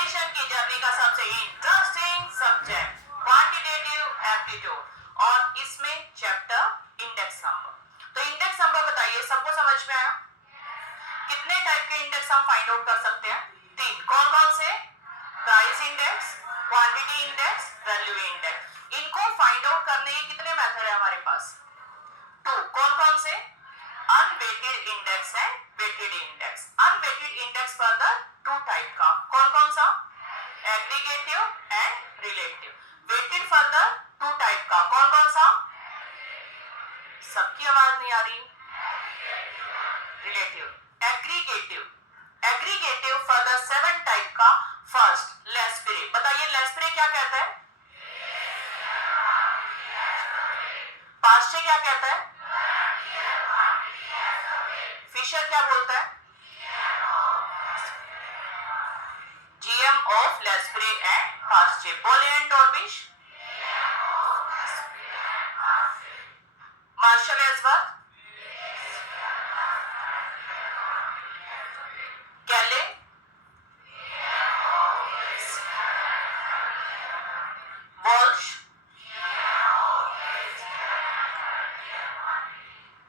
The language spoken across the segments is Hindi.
एजुकेशन की जर्नी का सबसे इंटरेस्टिंग सब्जेक्ट क्वांटिटेटिव एप्टीट्यूड और इसमें चैप्टर इंडेक्स नंबर। तो इंडेक्स नंबर बताइए, सबको समझ में आया? कितने टाइप के इंडेक्स हम फाइंड आउट कर सकते हैं? 3। कौन कौन से? Price index, quantity index, value index. इनको फाइंड आउट करने के कितने मेथड है हमारे पास? 2। कौन कौन से? अनवेटेड इंडेक्स है, weighted index. Unweighted index for the 2 type का, कौन कौन सा? Aggregative and relative. Weighted for the 2 type का, कौन कौन सा? सबकी आवाज नहीं आ रही। Relative. Aggregative for the 7 type का। First Laspeyres. बताइए लेस्पिरे क्या कहता है? पास्चे क्या कहता है? फिशर क्या बोलता है? GM of Laspeyres and Paasche. Bowley and Dorbish. Marshall Edgeworth, Kelly, Walsh.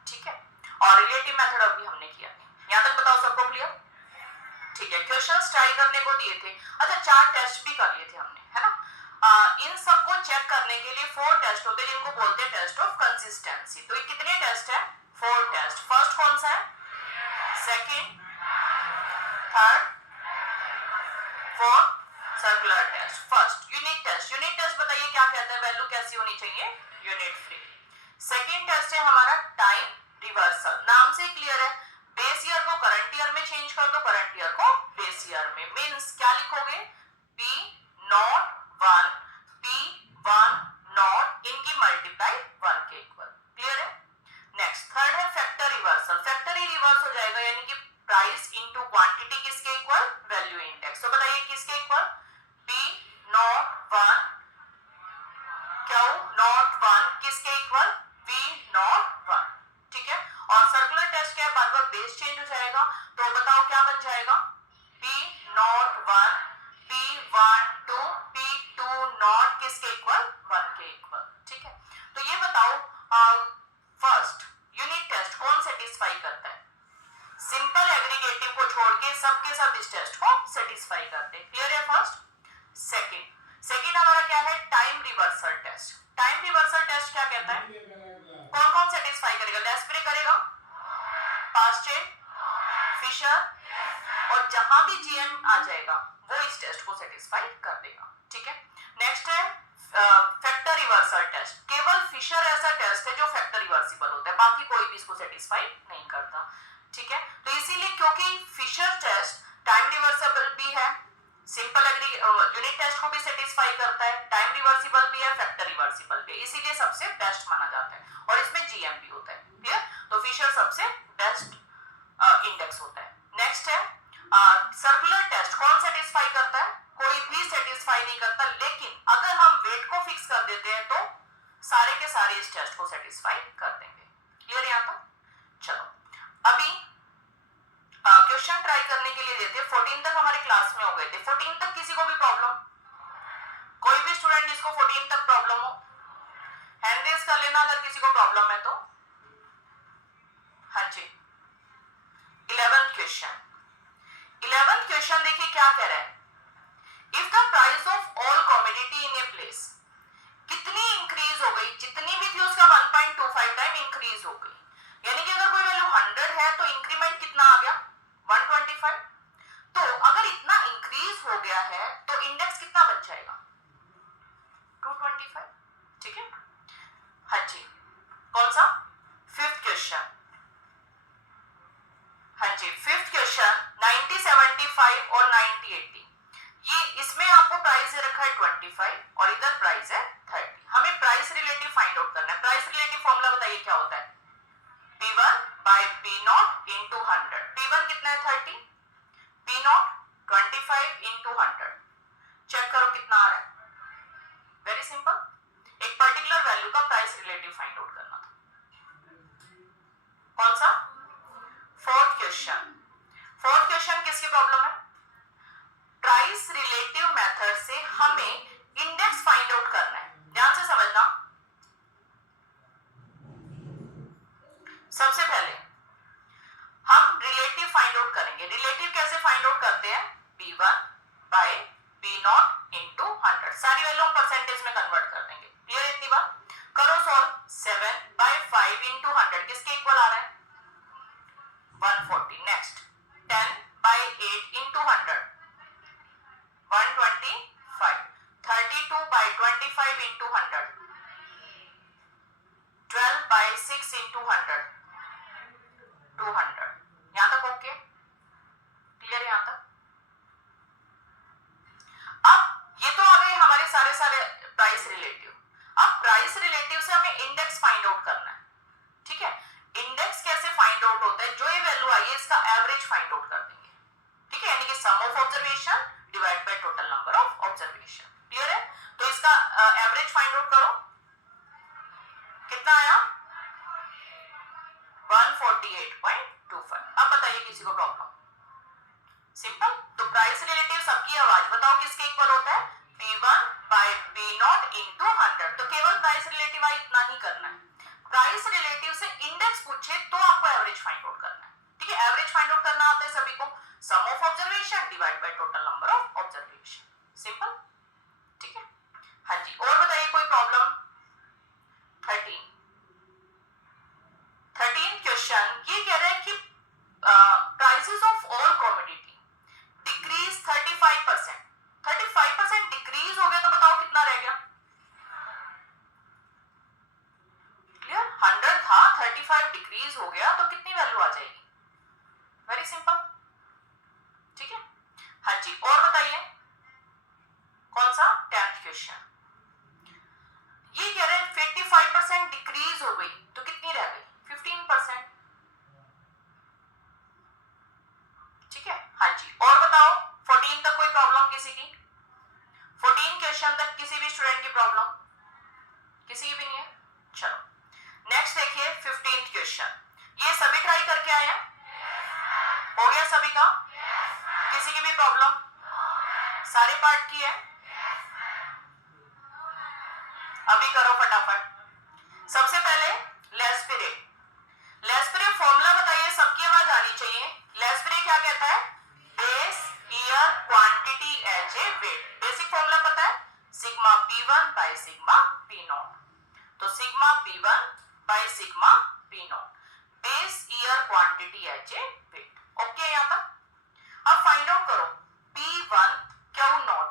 ठीक है, और रिलेटिव मेथड अभी हमने किया। यहां तक बताओ, सबको क्लियर? ठीक है, क्वेश्चंस ट्राई करने को दिए थे। अच्छा, 4 टेस्ट भी कर लिए थे हमने, है ना? इन सबको चेक करने के लिए 4 टेस्ट होते हैं जिनको बोलते हैं टेस्ट ऑफ कंसिस्टेंसी। तो ये कितने टेस्ट है? 4 टेस्ट। फर्स्ट कौन सा है? Second, third, fourth. Circular test. First unit test. Unit test बताइए क्या कहता है? वैल्यू कैसी होनी चाहिए? Unit free. सेकंड टेस्ट है हमारा टाइम रिवर्सल। नाम से क्लियर है, बेस ईयर को करंट ईयर में चेंज कर दो, करंट ईयर को बेस ईयर में। मींस क्या लिखोगे? P01 P1 नॉट इनकी मल्टीप्लाई 1 के इक्वल। क्लियर है? नेक्स्ट थर्ड है फैक्टर रिवर्सल। फैक्टर ही रिवर्स हो जाएगा, यानी कि प्राइस इनटू क्वांटिटी किसके इक्वल? Value index. तो बताइए किसके इक्वल? P01 Q01 किसके इक्वल? V01। ठीक है, और सर्कुलर टेस्ट क्या है? बार बार बेस चेंज हो जाएगा, तो बताओ क्या बन जाएगा? P01 P12 P20 किसके इक्वल? 1 के इक्वल। ठीक है, तो ये बताओ फर्स्ट यूनिट टेस्ट कौन सेटिस्फाई करता है? सिंपल एग्रीगेटिव को छोड़ के सबके सब इस टेस्ट को सेटिस्फाई करते हैं। क्लियर है? फर्स्ट। सेकंड हमारा क्या है? Time reversal test. Time reversal test क्या कहता है? कौन कौन सेटिस्फाई करेगा? लेस्पिरे करेगा, पास्चे, फिशर, और जहां भी जीएम आ जाएगा वो इस टेस्ट को सेटिस्फाई कर देगा। ठीक है, नेक्स्ट है फैक्टर रिवर्सल टेस्ट। केवल फिशर ऐसा टेस्ट है जो फैक्टर रिवर्सिबल होता है, बाकी कोई भी इसको सेटिस्फाई नहीं करता। ठीक है, तो इसीलिए क्योंकि फिशर टेस्ट टाइम रिवर्सिबल भी है, सिंपल यूनिट टेस्ट को भी सेटिस्फाई करता है, टाइम रिवर्सिबल भी है, फैक्टर रिवर्सिबल भी है, इसीलिए सबसे बेस्ट माना जाता है, और इसमें जीएम भी होता है। क्लियर? तो फिशर सबसे बेस्ट इंडेक्स होता है। नेक्स्ट है सर्कुलर टेस्ट। कौन सेटिस्फाई करता है? कोई भी सेटिस्फाई नहीं करता, लेकिन अगर हम वेट को फिक्स कर देते हैं तो सारे के सारे इस टेस्ट को सेटिस्फाई कर देंगे। क्लियर यहां तक? चलो अभी क्वेश्चन ट्राई करने के लिए देते। 14 तक हमारे क्लास में हो गए थे। 14 तक किसी को भी प्रॉब्लम? कोई भी स्टूडेंट जिसको 14 तक प्रॉब्लम हो हैंड रेज कर लेना अगर किसी को प्रॉब्लम है तो। हाँ जी, 11th क्वेश्चन देखिए क्या कह रहा है? If the price of all commodity in a place, कितनी इंक्रीज हो गई? जितनी भी थी उसका 1.25 टाइम इंक्रीज हो गई, यानी कि अगर कोई वैल्यू 100 है तो इंक्रीमेंट कितना आ गया? 125। तो अगर इतना इंक्रीज हो गया है तो इंडेक्स कितना बन जाएगा? 225। ठीक है, हाँ जी, कौन सा? 5th question. हाँ जी, 5th क्वेश्चन 9075 और 9080। ये इसमें आपको प्राइस दे रखा है 25 और इधर प्राइस है 30। हमें प्राइस रिलेटिव फाइंड आउट करना है। प्राइस रिलेटिव फॉर्मूला बताइए क्या होता है? P1 by P0 into 100। P1 कितना है? 30, P0 25 into 100। चेक करो कितना आ रहा है। वेरी सिंपल, एक पर्टिकुलर वैल्यू का प्राइस रिलेटिव फाइंड आउट करना था। कौन सा? 4th question. 4th क्वेश्चन किसकी प्रॉब्लम है? प्राइस रिलेटिव हमें इंडेक्स फाइंड आउट करना है, ध्यान से समझना। सबसे पहले हम रिलेटिव फाइंड आउट करेंगे। रिलेटिव कैसे फाइंड आउट करते हैं? P1 बाय P0 इंटू 100, सारी वैल्यू हम परसेंटेज में कन्वर्ट कर देंगे। क्लियर इतनी बात? करो सॉल्व। 7 बाय 5 इंटू 100 किसके इक्वल आ रहा है? 140। Next 10 by 8 into 100 125। 32 by 25 into 100 12 by 6 into 100 200। यहां तक ओके? क्लियर यहां तक? अब ये तो आ गए हमारे सारे प्राइस रिलेटिव। अब प्राइस रिलेटिव से हमें इंडेक्स फाइंड आउट करना है, ठीक है? इंडेक्स कैसे फाइंड आउट होता है? जो ये वैल्यू आई है इसका एवरेज फाइंड आउट कर देंगे, ठीक है? यानी कि sum of observation divide by total number of observation. Clear है? तो इसका एवरेज फाइंड आउट करो, कितना आया? 148.25। अब बताइए किसी को प्रॉब्लम? सिंपल। तो प्राइस रिलेटिव सबकी आवाज बताओ किसके इक्वल होता है? P1 bye P0 into 100। तो केवल प्राइस रिलेटिव आई इतना ही करना है। प्राइस रिलेटिव से इंडेक्स पूछे तो आपको एवरेज फाइंड आउट करना है, ठीक है? एवरेज फाइंड आउट करना आता है सभी को। Sum of observation divide by total number of observation. Simple, ठीक है? हाँ जी, और बताइए कोई प्रॉब्लम? 13 क्वेश्चन ये कह रहा है कि prices of all commodity decrease 35%। 35% decrease हो गया तो बताओ कितना रह गया? क्लियर? 100 था, 35 डिक्रीज हो गया तो कितनी वैल्यू आ जाएगी? वेरी सिंपल, ठीक है? हाँ जी, और बताइए कौन सा? 10th क्वेश्चन ये कह रहे हैं 55% डिक्रीज हो गई तो कितनी रह गई? 15%, ठीक है? हाँ जी, और बताओ 14 तक कोई प्रॉब्लम किसी की? 14 क्वेश्चन तक किसी भी स्टूडेंट की प्रॉब्लम? किसी की भी नहीं है? चलो नेक्स्ट देखिए 15th क्वेश्चन। ये सभी ट्राई करके आए हैं? हो गया सभी का? किसी की भी प्रॉब्लम? सारे पार्ट की है? अभी करो फटाफट। सबसे पहले लेस्पिरे। लेस्पिरे फॉर्मूला बताइए, सबकी आवाज आनी चाहिए। लेस्पिरे क्या कहता है? Base year quantity as a weight. Basic formula पता है? Sigma P1 by sigma P0। तो sigma P1 by sigma P0 base year quantity as a weight. Okay यहां तक? अब फाइंड आउट करो P1 Q0।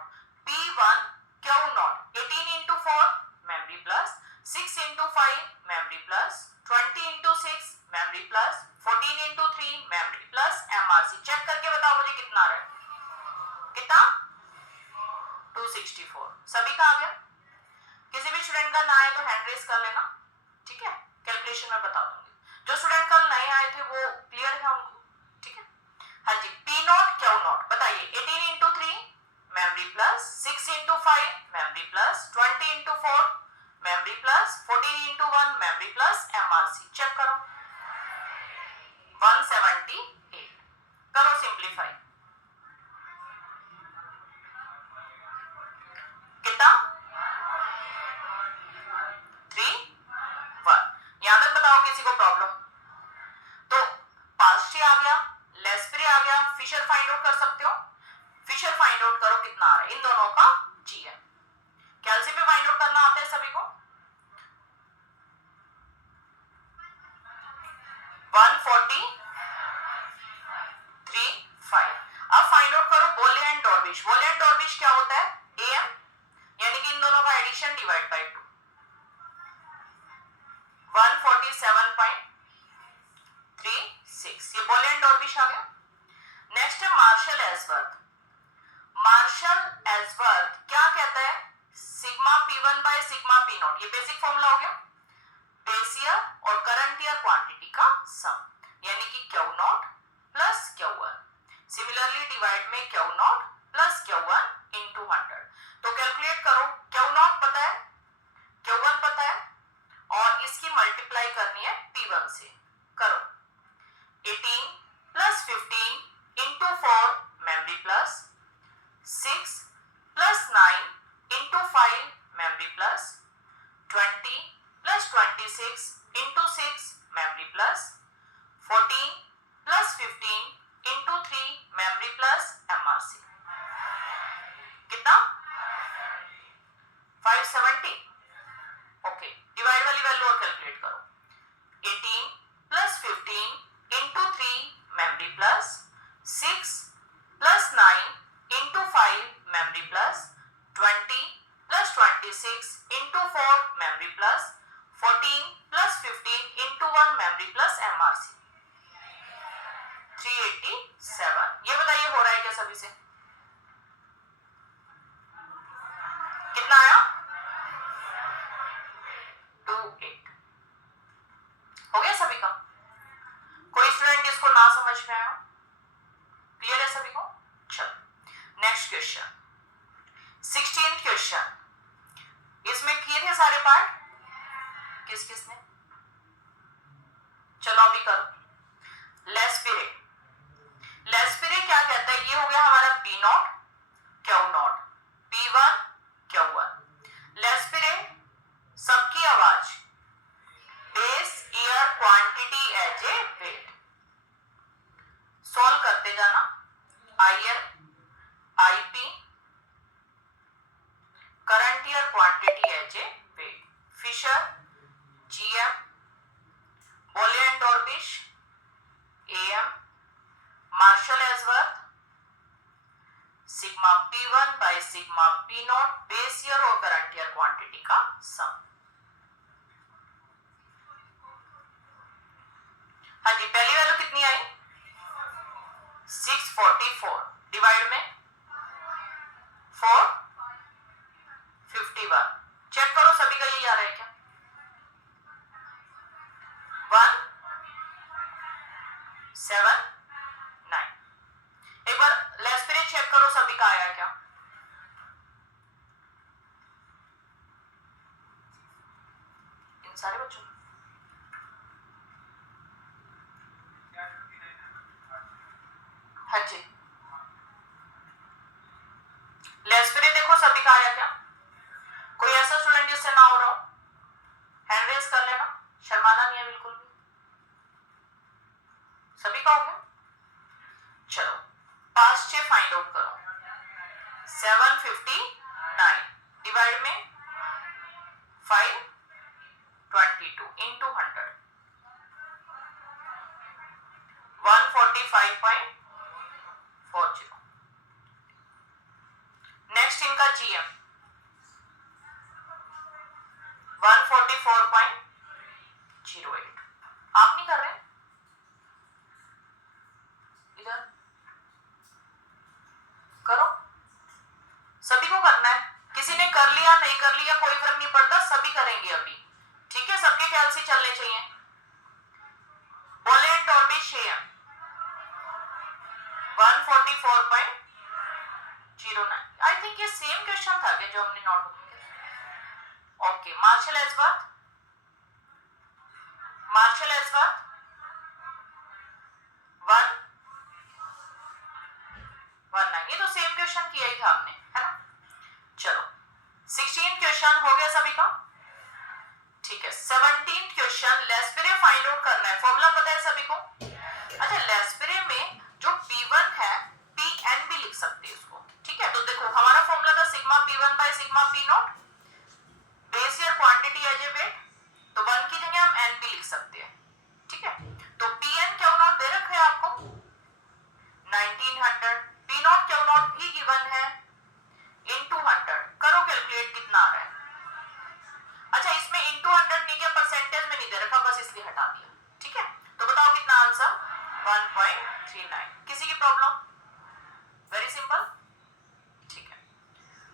P1 Q0 18 into 4 memory plus 6 into 5 memory plus 20 into 6 memory plus 14 into 3 memory plus MRC। Check करके बताओ मुझे कितना आ रहा है? कितना? 264। सभी का आ गया? किसी भी स्टूडेंट का ना आए तो हैंड रेज कर लेना, ठीक है? कैलकुलेशन में बता दूंगी। जो स्टूडेंट कल नए आए थे वो क्लियर है उनको, ठीक है? हाँ जी, P0 Q0 बताइए। 18 into 3 memory plus 6 into 5 memory plus 20 into 4 memory plus 14 into 1 memory plus MRC। Check करो 178। करो सिंप्लीफाई, कितना? 3 1। यहां तक बताओ किसी को प्रॉब्लम? तो पास्टे आ गया, लेस्पिरे आ गया, फिशर फाइंड आउट कर सकते हो। फिशर फाइंड आउट करो कितना आ रहा है इन दोनों का जीएम। कैल्शियम पे फाइंड आउट करना आता है सभी को? 143.5। अब फाइंड आउट करो बोले एंड डॉर्बिश। बोले एंड डॉर्बिश क्या होता है? एएम, यानी कि इन दोनों का एडिशन डिवाइड बाय 2। 147.36 ये बोले एंड डॉर्बिश आ गया। नेक्स्ट है मार्शल एल्सवर्थ। मार्शल एल्सवर्थ क्या कहता है? Sigma P1 by sigma P0। ये बेसिक फॉर्मूला हो गया। बेस ईयर और करंट ईयर क्वांटिटी का सम, यानी कि Q0 plus Q1। Similarly divide में Q0 प्लस Q1 इंटू 100। तो कैलकुलेट करो, Q0 पता है, Q1 पता है और इसकी मल्टीप्लाई करनी है P1 से। करो 18 plus 15 into 4 memory plus 6 plus 9 memory plus 20 plus 26 into 4 memory plus 14 plus 15 into 1 memory plus MRC 387। ये बताइए हो रहा है क्या सभी से? कितना आया? 28। हो गया सभी का? कोई स्टूडेंट इसको ना समझ में आया? क्लियर है सभी को? चलो नेक्स्ट क्वेश्चन 16th क्वेश्चन। इसमें किए थे सारे पार्ट? किस किसने? चलो अभी करो। लेस्पिरे, लेस्पिरे क्या कहता है? ये हो गया हमारा P not Q not, P1 Q1। Laspeyres सबकी आवाज base year quantity as a weight. Solve करते जाना। IL IP current year quantity as a weight. Fisher GM, Bowley and डॉर्बिश AM, Marshall Edgeworth sigma P1 by sigma P not base year और करंट ईयर क्वांटिटी का सम। हाँ जी, पहली वैल्यू कितनी आई? 644 डिवाइड में 451। चेक करो सभी का यही आ रहा है क्या? 179। एक बार लेस्पिरे चेक करो सभी का आया क्या? इन सारे बच्चों हाँ जी, लेस्पिरे देखो सभी का आया क्या? कोई ऐसा स्टूडेंट जिससे ना हो रहा हो? हैंड रेज कर लेना, शर्माना नहीं है बिल्कुल भी। सभी का हो गया? चलो पास 6 फाइंड आउट करो। 759 डिवाइड में 522 इंटू 100 145.40। नेक्स्ट इनका GM 144.08। आप नहीं कर रहे? इधर करो, सभी को करना है। किसी ने कर लिया नहीं कर लिया कोई फर्क नहीं पड़ता, सभी करेंगे अभी। ठीक है, सबके ख्याल से चलने चाहिए। बोले एंड डॉर्बिश AM 144.09। आई थिंक ये सेम क्वेश्चन था जो हमने नोट किया। Okay, Marshall Edgeworth 119। ये तो सेम क्वेश्चन किया ही था हमने, है ना? चलो 16 क्वेश्चन हो गया सभी का? ठीक है, 17th क्वेश्चन लेस्पिरे फाइंड आउट करना है। फॉर्मूला पता है सभी को? अच्छा, लेस्पिरे में जो P1 है PN भी लिख सकते हैं उसको। ठीक है, तो देखो हमारा फॉर्मूला था sigma P1 by sigma P not base year quantity as a weight. तो 1 की जगह हम N भी लिख सकते हैं। ठीक है, तो PN Q नॉट दे रखा है आपको 1900, P नॉट Q नॉट भी गिवन है इनटू 100। करो कैलकुलेट कितना आ रहा है। अच्छा, इसमें इनटू 100 नहीं किया, परसेंटेज में नहीं दे रखा, बस इसलिए हटा दिया। ठीक है, तो बताओ कितना आंसर? 1.39। किसी की प्रॉब्लम? Very simple. ठीक है,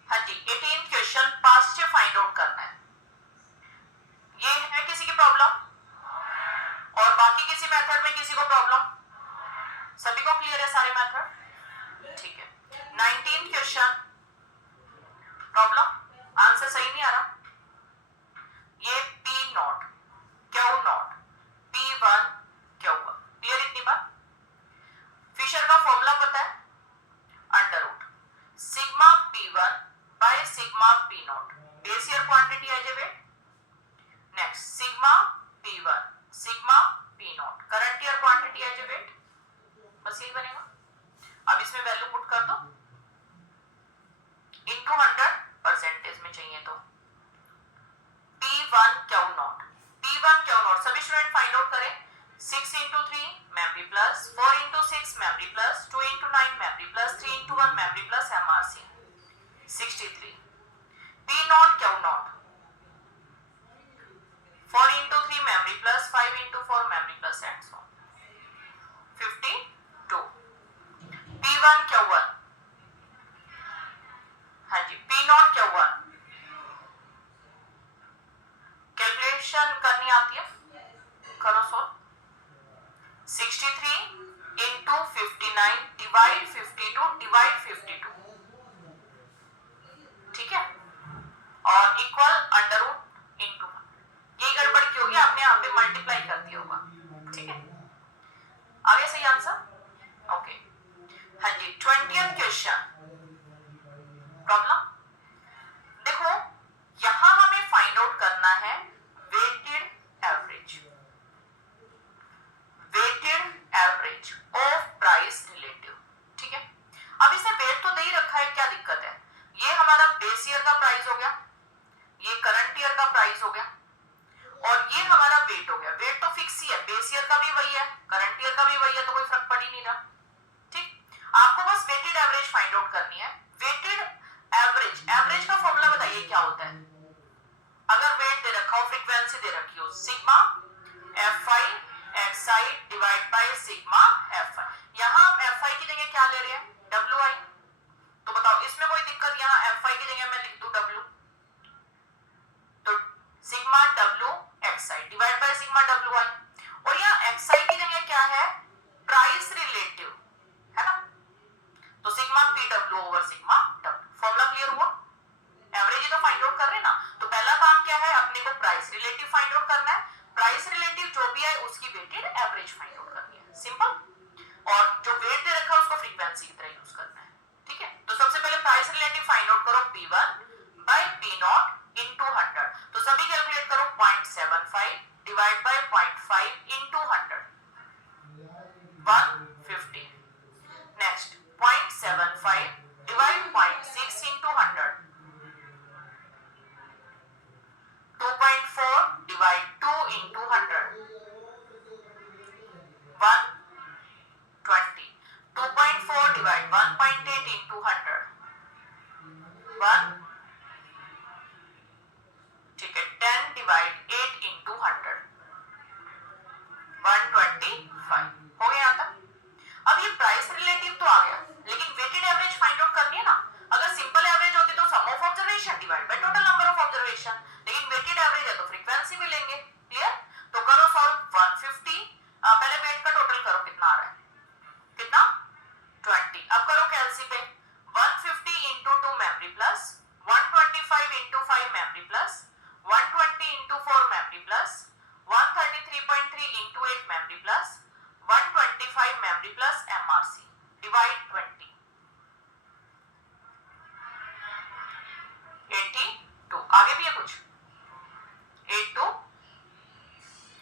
हाँ जी 18th क्वेश्चन पास्ट से फाइंड आउट करना है। ये है किसी की प्रॉब्लम? और बाकी किसी मेथड में किसी को प्रॉब्लम? सभी को क्लियर है सारे मेथड? ठीक है, 19th क्वेश्चन प्रॉब्लम आंसर सही नहीं आ रहा। ये P not Q not P1 Q1। Clear इतनी बात? फिशर का फॉर्मूला पता है? Under root sigma P1 by sigma P not base year quantity as a weight. Next sigma P1 sigma P naught current year quantity as a weight. बस यही बनेगा। अब इसमें वैल्यू पुट कर दो इनटू 100 परसेंटेज में चाहिए तो P1 Q नॉट सभी स्टूडेंट फाइंड आउट करें। 6 into 3 memory plus 4 into 6 memory plus 2 into 9 memory plus 3 into 1 memory plus MRC। 63, P naught Q naught, 4 into 3 memory plus 5 into 4 memory plus and so on, 52, P1 Q1, हाँ जी, P naught Q1, कैलकुलेशन करनी आती है, करो सॉल्व, 63 into 59 divide 52 divide 52, ठीक है, और इक्वल अंडर रूट इंटू, ये गड़बड़ की होगी, आपने यहाँ पे मल्टीप्लाई कर दिया होगा, ठीक है, आगे सही आंसर, ओके, हाँ जी, 20th क्वेश्चन, प्रॉब्लम देखो, यहां हमें फाइंड आउट करना है weighted average, weighted average of price relative, ठीक है, अब इसे वेट तो दे ही रखा है, क्या दिक्कत है, ये हमारा बेस ईयर का प्राइस हो गया, ये करंट ईयर का प्राइस हो गया, और ये हमारा वेट हो गया, वेट तो फिक्स ही है, बेस ईयर का भी वही है, करंट ईयर का भी वही है, तो कोई फर्क पड़ ही नहीं रहा, ठीक, आपको बस वेटेड एवरेज फाइंड आउट करनी है, वेटेड एवरेज, एवरेज का फॉर्मूला बताइए क्या होता है, अगर वेट दे रखा हो, फ्रीक्वेंसी दे रखी हो, sigma fi xi divide by sigma fi, यहां आप fi की जगह क्या ले रहे हैं, wi, तो बताओ इसमें कोई दिक्कत, यहां fi की जगह मैं लिख दूं w, तो sigma w xi divide by sigma wi, और यहां xi की जगह क्या है, प्राइस रिलेटिव, है ना, तो sigma pw over sigma w, formula clear हुआ, एवरेज ही तो फाइंड आउट कर रहे हैं ना, तो पहला काम क्या है, अपने को प्राइस रिलेटिव फाइंड आउट करना है, प्राइस रिलेटिव जो भी है उसकी वेटेड एवरेज फाइंड आउट करनी है, सिंपल, और जो वेट दे रखा है उसको फ्रीक्वेंसी की तरह यूज करना है, ठीक है, तो सबसे पहले प्राइस रिलेटिव फाइंड आउट करो, P1 bye P naught into 100, तो सभी कैलकुलेट करो, 0.75 divide by 0.5 into 100, 150, next 0.75 divide 0.6 into 100, 2.4 divide 2 into 100, 120, 2.4 divide 1.8 into 100, 1, ठीक है, 10 divide 8 into 100, 125, हो गया यहाँ तक, अब ये प्राइस रिलेटिव तो आ गया, लेकिन वेटेड एवरेज फाइंड आउट करनी है ना, अगर सिंपल एवरेज होती तो sum of observation divide by total number of observation, लेकिन वेटेड एवरेज है तो फ्रीक्वेंसी भी लेंगे, क्लियर, तो करो सॉल्व, 150, पहले वेट का टोटल करो कितना आ रहा है, कितना, 20, अब करो कैलसी पे, 150 into 2 memory plus, 125 into 5 memory plus, 120 into 4 memory plus, 133.3 into 8 memory plus, 125 memory plus MRC, divide 20, 82, आगे भी है कुछ, 82,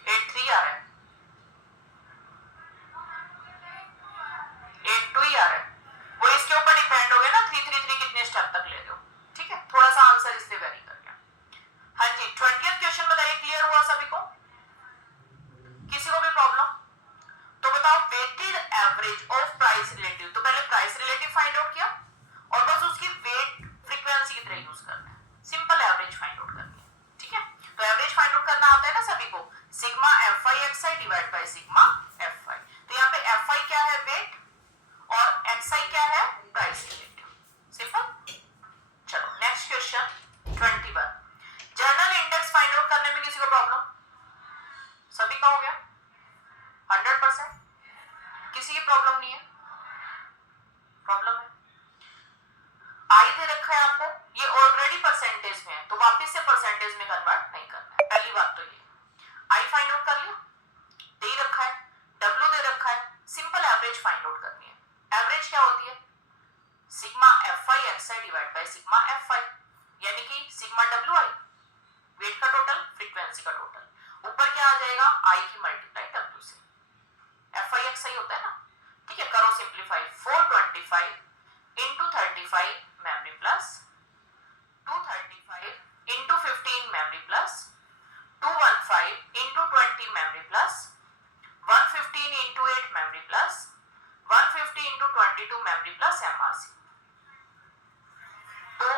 83 आ रहा है, 82 ही आ रहा है, वो इसके ऊपर डिपेंड हो गया ना, 333 कितने स्टेप तक ले दो, ठीक है, थोड़ा सा आंसर इससे वेरी कर गया, हाँ जी, 20th क्वेश्चन बताइए, क्लियर हुआ सभी को, किसी को भी प्रॉब्लम, तो बताओ weighted average of price relative, तो पहले प्राइस रिलेटिव फाइंड आउट किया, और बस उसकी वेट फ्रीक्वेंसी की तरह यूज करना है, सिंपल एवरेज फाइंड आउट करनी है, ठीक है, तो एवरेज फाइंड आउट करना आता है ना सभी को, sigma fi xi divide by sigma fi, तो यहाँ पे fi क्या है, वेट, और xi क्या है, प्राइस रिलेटिव, सिंपल, चलो next question 21, journal index find out करने में किसी को प्रॉब्लम, सभी का हो गया 100%, किसी की प्रॉब्लम नहीं है, प्रॉब्लम है, आई दे रखा है आपको, ये ऑलरेडी परसेंटेज में है, तो वापस से परसेंटेज में कन्वर्ट नहीं करना है, पहली बात तो ये, आई फाइंड आउट कर लिया, दे रखा है, डब्ल्यू दे रखा है, सिंपल एवरेज फाइंड आउट करनी है, एवरेज क्या होती है, sigma fi xi divide by sigma fi, यानी कि सिग्मा wi, वेट का टोटल, फ्रीक्वेंसी का टोटल, ऊपर क्या आ जाएगा, आई की मल्टीप्लाई w से, fi xi होता है ना, ठीक है, करो simplify, 425 into 35 memory plus, 235 into 15 memory plus, 215 into 20 memory plus, 115 into 8 memory plus, 150 into 22 memory plus MRC, तो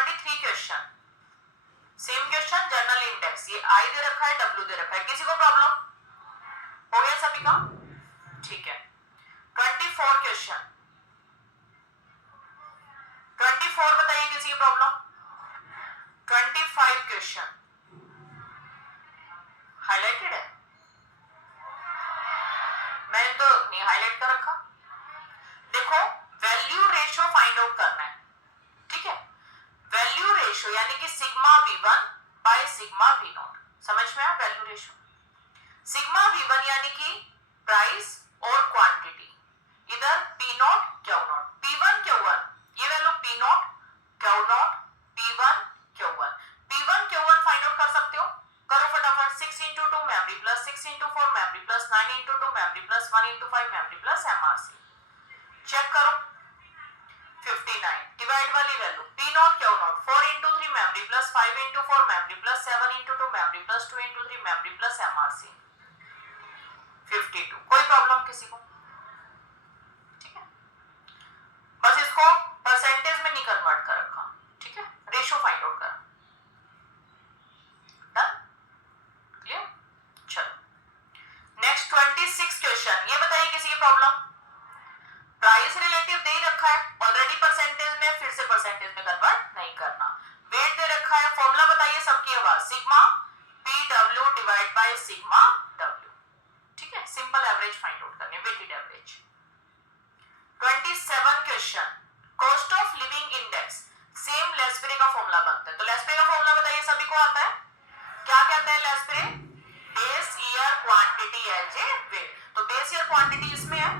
23 question, same question, journal index, ये आई दे रखा है, डब्ल्यू दे रखा है, किसी को प्रॉब्लम हो गया सभी का? ठीक है। 24 क्वेश्चन, 24 बताइए किसी की प्रॉब्लम? 25 क्वेश्चन हाईलाइटेड है, मैंने तो नहीं हाईलाइट कर रखा। देखो वैल्यू रेशो फाइंड आउट करना है, ठीक है? वैल्यू रेशो यानी कि sigma V1 by sigma V0, समझ में आया? वैल्यू रेशो सिग्मा V1 यानी कि प्राइस और क्वांटिटी, इधर P0 Q0, P1 Q1, ये value P0 Q0, P1 Q1, P1 Q1 find out कर सकते हो, करो फटाफट। 6 into 2 memory plus 6 into 4 memory plus 9 into 2 memory plus 1 into 5 memory plus MRC, check करो। 59 डिवाइड वाली value P0 Q0, 4 into 3 memory plus 5 into 4 memory plus 7 into 2 memory plus 2 into 3 memory plus MRC, 52। कोई प्रॉब्लम किसी को? ठीक है, बस इसको परसेंटेज में नहीं कन्वर्ट कर रखा, ठीक है? रेशो फाइंड आउट कर, डन, क्लियर? चलो नेक्स्ट 26 क्वेश्चन, ये बताइए किसी की प्रॉब्लम? प्राइस रिलेटिव दे ही रखा है ऑलरेडी परसेंटेज में, फिर से परसेंटेज में कन्वर्ट नहीं करना। वेट दे रखा है, फॉर्मूला बताइए सबकी आवाज, sigma PW divide by sigma W, ठीक है? सिंपल एवरेज फाइंड आउट करने, weighted average. 27 question, cost of living index, same Laspeyres का फॉर्मूला बनता है, तो लेस्पेरे का फॉर्मूला बताइए सभी को आता है? क्या कहता है Laspeyres? Base year quantity as a weight, तो बेस ईयर क्वांटिटी इसमें है,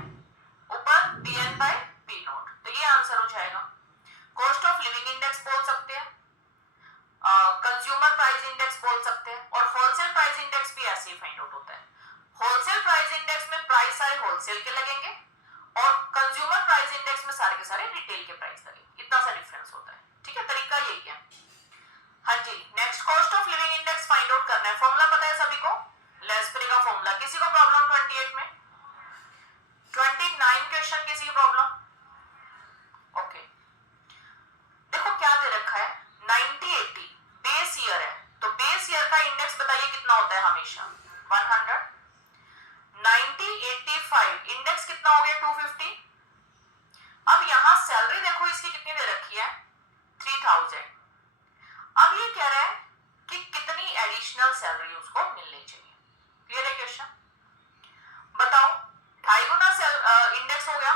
ऊपर PN बाय P0, तो ये आंसर हो जाएगा। कॉस्ट ऑफ लिविंग इंडेक्स बोल सकते हैं, कंज्यूमर प्राइस इंडेक्स बोल सकते हैं, और होलसेल प्राइस इंडेक्स भी ऐसे ही फाइंड आउट होता है। होलसेल प्राइस इंडेक्स में प्राइस सारे होलसेल के लगेंगे और कंज्यूमर प्राइस इंडेक्स में सारे के सारे रिटेल के प्राइस लगेंगे, इतना सा डिफरेंस होता है, ठीक है? तरीका यही है। हाँ जी, next cost of living index find out करना है, फॉर्मूला पता है सभी को? लेस्पेरे का फॉर्मूला, किसी को प्रॉब्लम? 28 में 29 क्वेश्चन, किसी की प्रॉब्लम? ओके, देखो क्या दे रखा है, 90 80 बेस ईयर है, तो बेस ईयर का इंडेक्स बताइए कितना होता है हमेशा? 100। 90 85 इंडेक्स कितना हो गया? 250। अब यहां सैलरी देखो इसकी कितनी दे रखी है? 3000। अब ये कह रहा है कि कितनी एडिशनल सैलरी उसको मिलनी चाहिए। क्लियर है क्वेश्चन? बताओ, 2.5 गुना इंडेक्स हो गया,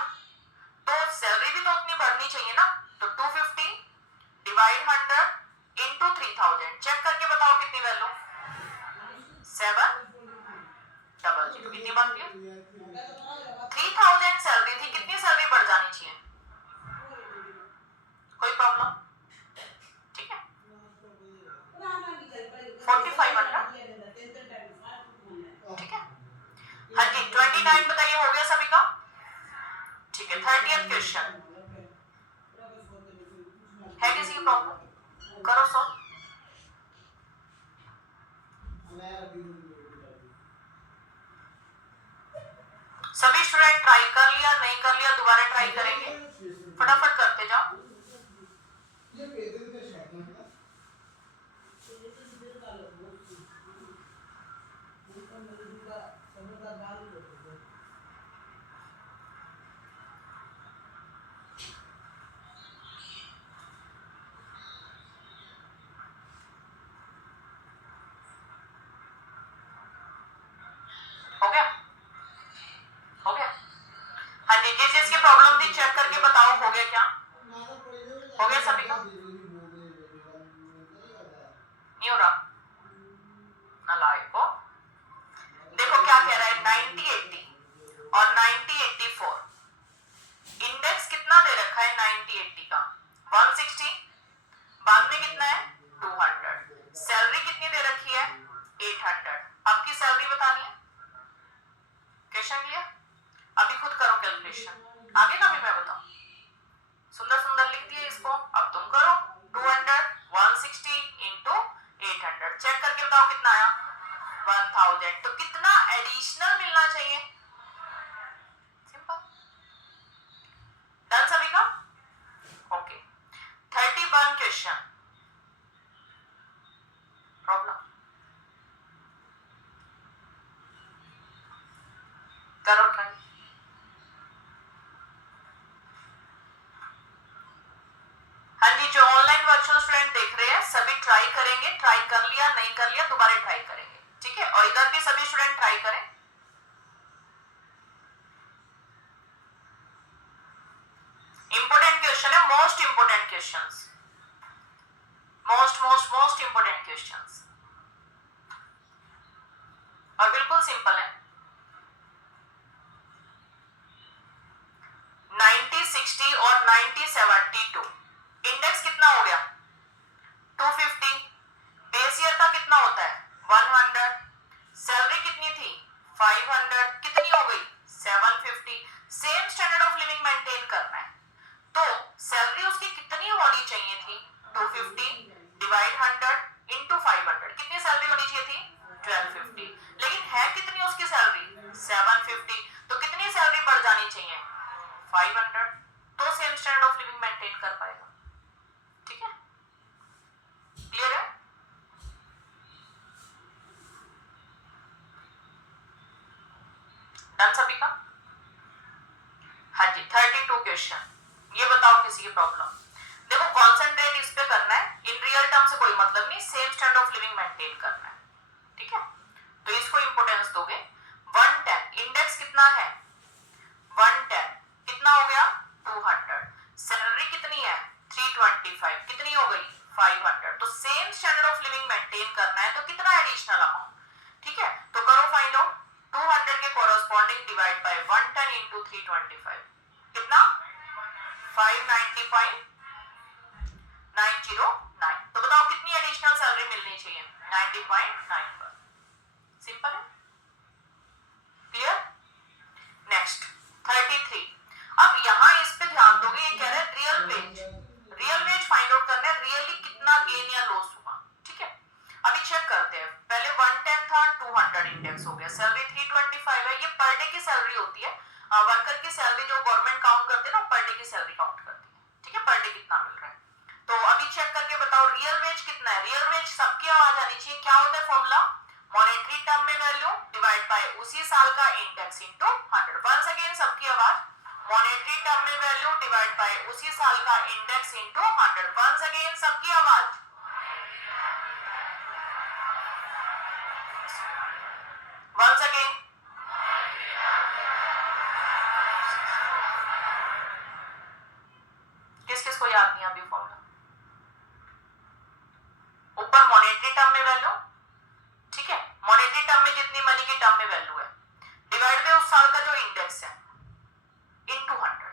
तो सैलरी भी तो उतनी बढ़नी चाहिए ना, तो 250 डिवाइड 100 इंटू 3000, चेक करके बताओ कितनी वैल्यू? 700, कितनी बनती है? 3000 सैलरी थी, कितनी सैलरी बढ़ जानी चाहिए? कोई प्रॉब्लम? ठीक है, 4500, ठीक है? हाँ जी, 29 बताइए, हो गया सभी का? ठीक है। 30th क्वेश्चन है किसी की प्रॉब्लम? करो सॉल्व। सभी स्टूडेंट ट्राई कर लिया? नहीं कर लिया दोबारा ट्राई करेंगे, फटाफट करते जाओ। हो गया? हो गया? हाँ जी, जिस जिसकी प्रॉब्लम थी चेक करके बताओ हो गया क्या? हो गया सभी का? ट्राई करेंगे, ट्राई कर लिया नहीं कर लिया दोबारा ट्राई करेंगे, ठीक है। और इधर भी सभी स्टूडेंट ट्राई करें। इंपॉर्टेंट क्वेश्चन है, most important questions, most important questions, और बिल्कुल सिंपल है। 90, 60 और 90, 72 इंडेक्स कितना हो गया 250, बेस ईयर का कितना होता है 100, सैलरी कितनी थी 500, कितनी हो गई 750। Same standard of living maintain करना है, तो सैलरी उसकी कितनी होनी चाहिए थी 250 डिवाइड 100 इंटू 500, कितनी सैलरी होनी चाहिए थी 1250, लेकिन है कितनी उसकी सैलरी 750, तो कितनी सैलरी बढ़ जानी चाहिए 500, तो same standard of living maintain कर पाएगा, ठीक है। क्लियर है? डन सभी का? हाँ जी। 32 क्वेश्चन, ये बताओ किसी की प्रॉब्लम। देखो कॉन्सेंट्रेट इस पे करना है, इन रियल टर्म से कोई मतलब नहीं, same standard of living maintain करना है, ठीक है। तो इसको इंपोर्टेंस दोगे। 110 इंडेक्स कितना है 110, कितना हो गया 200, सैलरी कितनी है 325, कितनी हो गई 500, तो same standard of living maintain करना है, तो कितना एडिशनल अमाउंट, ठीक है। तो करो फाइंड आउट, 200 के कोरोस्पोंडिंग डिवाइड बाय 110 इंटू 325, कितना 595 909, तो बताओ कितनी एडिशनल सैलरी मिलनी चाहिए 90.9 पर। सिंपल है, क्लियर। नेक्स्ट 33, अब यहां इस पे ध्यान दोगे, ये कह रहा है रियल वेज फाइंड आउट करना है, रियली कितना गेन या लॉस हुआ, ठीक है। अभी चेक करते हैं, पहले 110 था 200 इंडेक्स हो गया, सैलरी 325 है, ये पर डे की सैलरी होती है, वर्कर की सैलरी जो गवर्नमेंट काउंट करते हैं ना पर डे की सैलरी काउंट करती है, ठीक है, पर डे कितना मिल रहा है। तो अभी चेक करके बताओ रियल वेज कितना है, रियल वेज सबकी आवाज आनी चाहिए, क्या होता है फॉर्मूला मॉनेटरी टर्म में वैल्यू डिवाइड बाय उसी साल का इंडेक्स इनटू 100। वंस अगेन सबकी आवाज, मॉनेटरी टर्म में वैल्यू डिवाइड बाय उसी साल का इंडेक्स इनटू 100। वंस अगेन सबकी आवाज, वंस अगेन, किस किस को याद नहीं अभी फॉर्मूला, ऊपर मॉनेटरी टर्म में वैल्यू, ठीक है, मॉनेटरी टर्म में जितनी मनी की टर्म में वैल्यू है डिवाइड बाय उस साल का जो इंडेक्स है इनटू 100,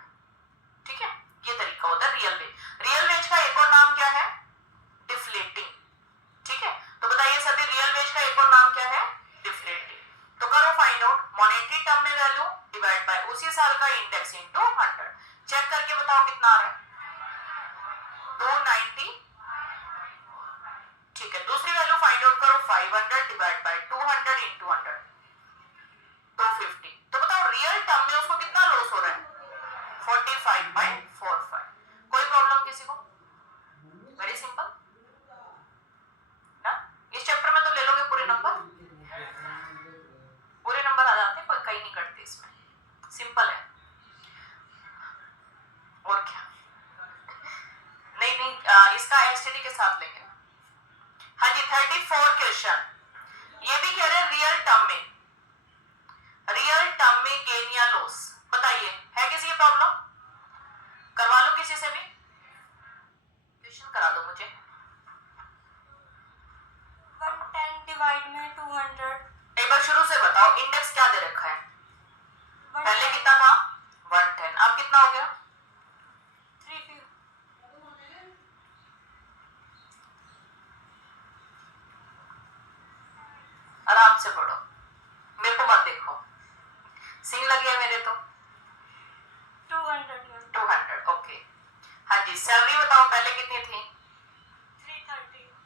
ठीक है। ये तरीका होता है रियल वेज। रियल वेज का एक और नाम क्या है डिफ्लेटिंग, ठीक है। तो बताइए सभी रियल वेज का एक और नाम क्या है डिफ्लेटिंग। तो करो फाइंड आउट, मॉनेटरी टर्म में वैल्यू डिवाइड बाय उसी साल का इंडेक्स इनटू 100, चेक करके बताओ कितना आ रहा है 290, ठीक है। दूसरी वैल्यू फाइंड आउट करो 500 डिवाइड बाय 200 इनटू 100 250, तो बताओ रियल टर्म में उसको कितना लॉस हो रहा है 45/45। कोई प्रॉब्लम किसी को? वेरी सिंपल ना, इस चैप्टर में तो ले लोगे पूरे नंबर, पूरे नंबर आ जाते हैं, कोई कहीं नहीं कटते इसमें, सिंपल है। और क्या नहीं इसका एसटीडी के साथ लेंगे। हाँ जी 34 क्वेश्चन, ये भी कह रहे हैं रियल टर्म में गेन या लॉस, बताइए है किसी की प्रॉब्लम, करवा लो किसी से भी, क्वेश्चन करा दो मुझे। 110 डिवाइड में 200, एक बार शुरू से बताओ, इंडेक्स क्या दे रखा है, पहले कितना था 110, अब कितना हो गया 350, आराम से पढ़ो, मेरे को मत देखो, सिंग लगी है मेरे तो 200, ओके। हाँ जी सैलरी बताओ पहले कितनी थी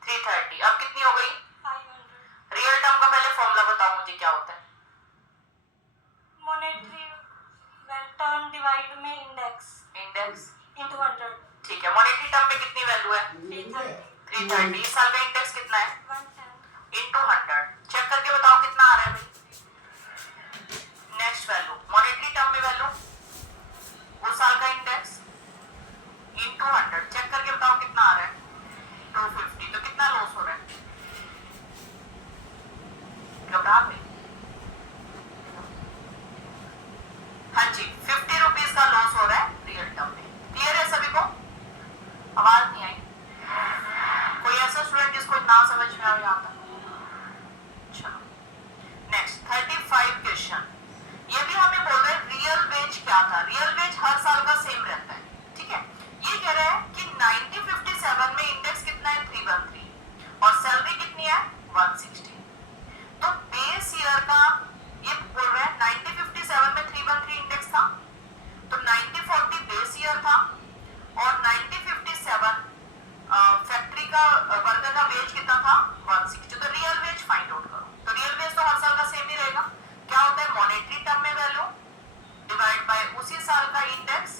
330, अब कितनी हो गई 500, रियल टर्म का पहले फॉर्मूला बताओ मुझे क्या होता है, मॉनेटरी टर्म डिवाइड में इंडेक्स इनटू 100, ठीक है। मॉनेटरी टर्म में कितनी वैल्यू है 330, इस साल का इंडेक्स कितना है 110, इनटू 100, चेक करके बताओ कितना आ रहा है भाई। नेक्स्ट वैल्यू मॉनेटरी टर्म में वैल्यू उस साल का इंडेक्स इनटू 100, चेक करके बताओ कितना आ रहा है 250, तो कितना लॉस कहाँ समझ में आया यहाँ तक? चलो नेक्स्ट 35 क्वेश्चन। ये भी हमें बोल रहे हैं रियल वेज क्या था। रियल वेज हर साल का सेम रहता है, ठीक है। ये कह रहे हैं कि 1957 में इंडेक्स कितना है 313 और सैलरी कितनी है 160। तो बेस ईयर का ये बोल रहे हैं 1957 में 313 इंडेक्स था, तो 1940 बेस ईयर था और 1957 फैक्ट्री का वर्कर का वेज कितना था 160। तो रियल वेज फाइंड आउट करो। तो रियल वेज तो हर साल का सेम ही रहेगा। क्या होता है मॉनेटरी टर्म में वैल्यू डिवाइड बाय उसी साल का इंडेक्स